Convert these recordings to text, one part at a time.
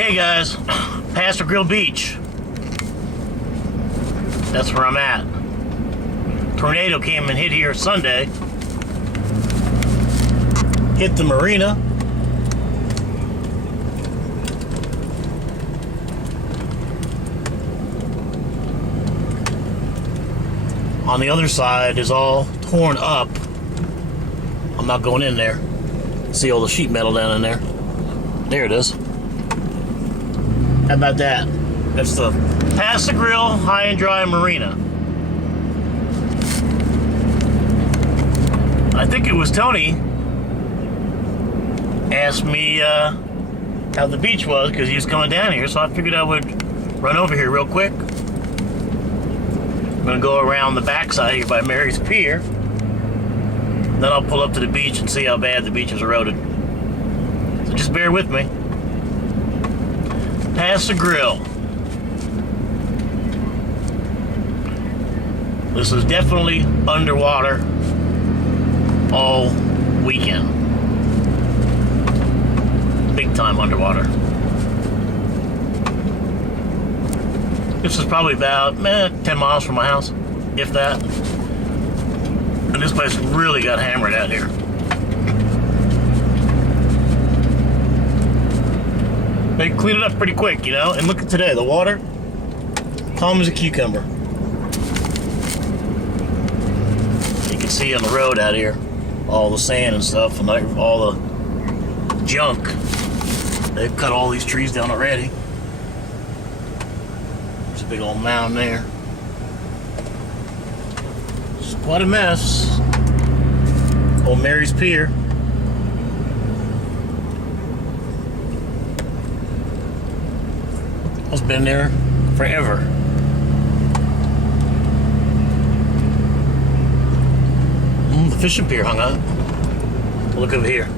Okay guys, Pastor Grill Beach. That's where I'm at. Tornado came and hit here Sunday. Hit the marina. On the other side is all torn up. I'm not going in there. See all the sheet metal down in there. There it is. How about that? That's the Pastor Grill High and Dry Marina. I think it was Tony asked me how the beach was because he was coming down here, so I figured I would run over here real quick. I'm gonna go around the backside here by Mary's Pier. Then I'll pull up to the beach and see how bad the beach is eroded. So just bear with me. Pastor Grill. This is definitely underwater all weekend. Big time underwater. This is probably about 10 miles from my house, if that. And this place really got hammered out here. They cleaned it up pretty quick, you know? And look at today, the water, calm as a cucumber. You can see on the road out here, all the sand and stuff, and all the junk. They've cut all these trees down already. There's a big old mound there. It's quite a mess. Old Mary's Pier. It's been there forever. The fishing pier hung up. Look over here.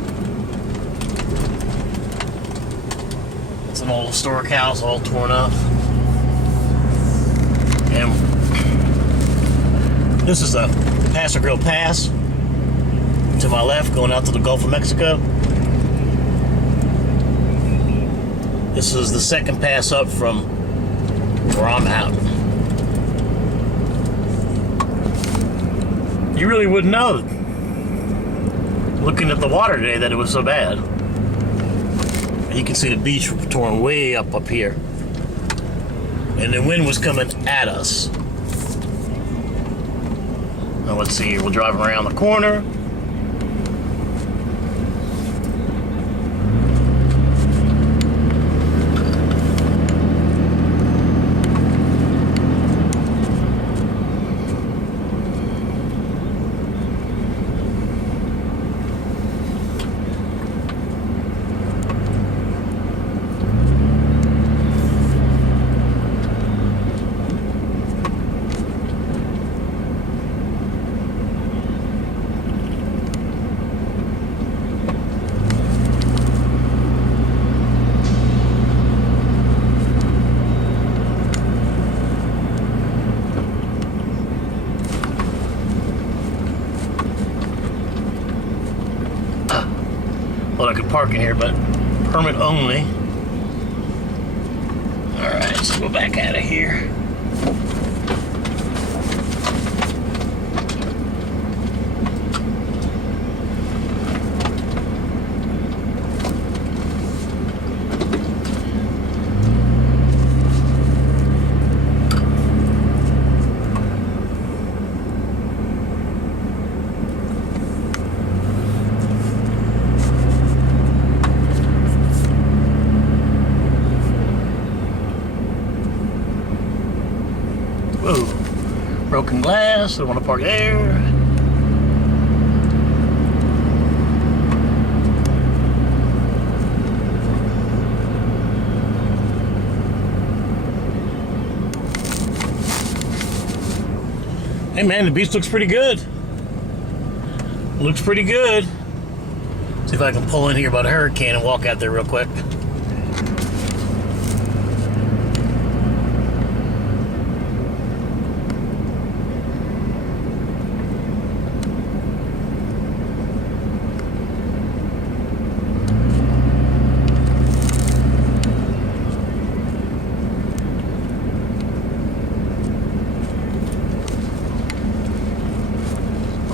It's an old historic house all torn up. And this is the Pastor Grill Pass. To my left, going out to the Gulf of Mexico. This is the second pass up from where I'm at. You really wouldn't know, looking at the water today, that it was so bad. And you can see the beach torn way up here. And the wind was coming at us. Now let's see here, we'll drive around the corner. Well, I could park in here, but permit only. Alright, let's go back out of here. Whoa, broken glass, I want to park there. Hey man, the beach looks pretty good. Looks pretty good. See if I can pull in here by the hurricane and walk out there real quick.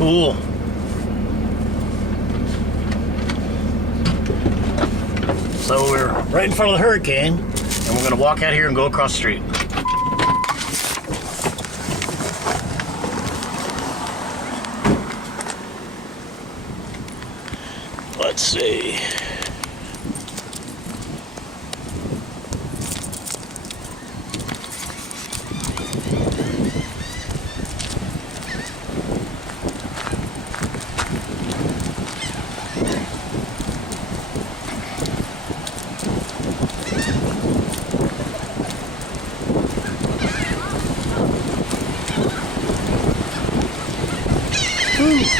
Cool. So we're right in front of the hurricane, and we're gonna walk out here and go across the street. Let's see.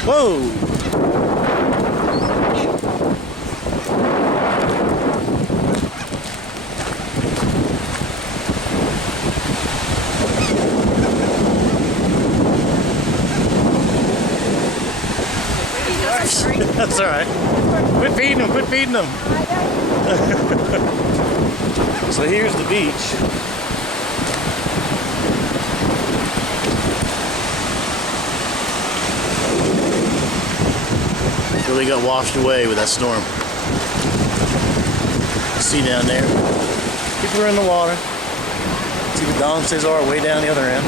Whoa! That's all right. Quit feeding them, quit feeding them. So here's the beach. Really got washed away with that storm. See down there, people are in the water. See the Donaldsons are way down the other end.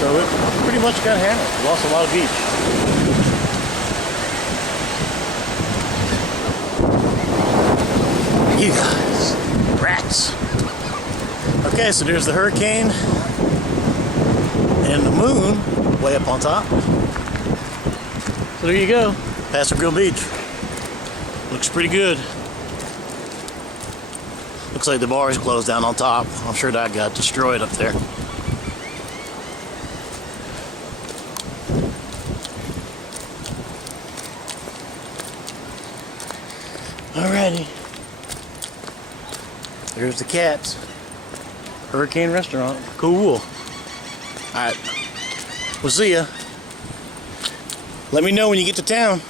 So it pretty much got hammered. We lost a lot of beach. You guys, rats. Okay, so there's the hurricane and the moon way up on top. So there you go, Paso Beach. Looks pretty good. Looks like the bar is closed down on top. I'm sure that got destroyed up there. Alrighty. There's the Cats. Hurricane Restaurant. Cool. Alright. We'll see ya. Let me know when you get to town.